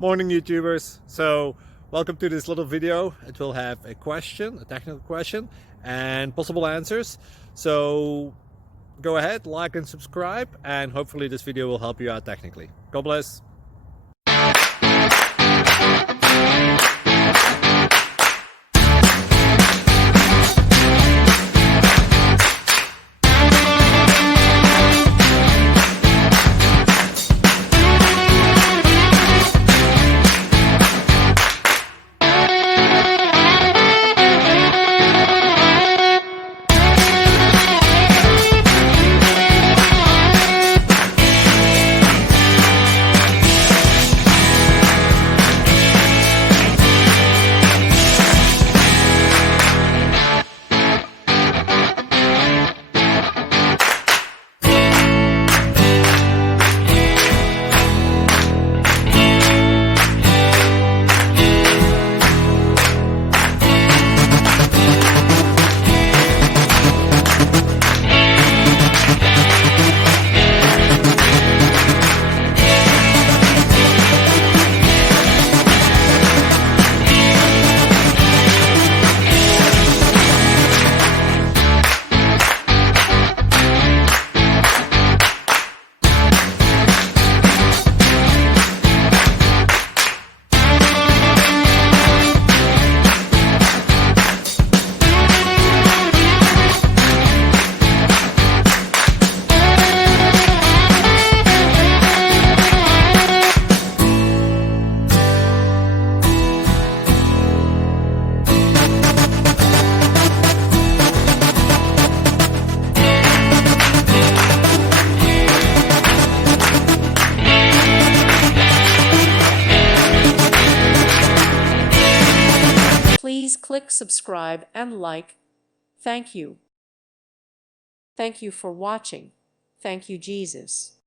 Morning YouTubers. So welcome to this little video. It will have a question, a technical question, and possible answers. So go ahead, like and subscribe, and hopefully this video will help you out technically. God bless. Please click subscribe and like. Thank you. Thank you for watching. Thank you, Jesus.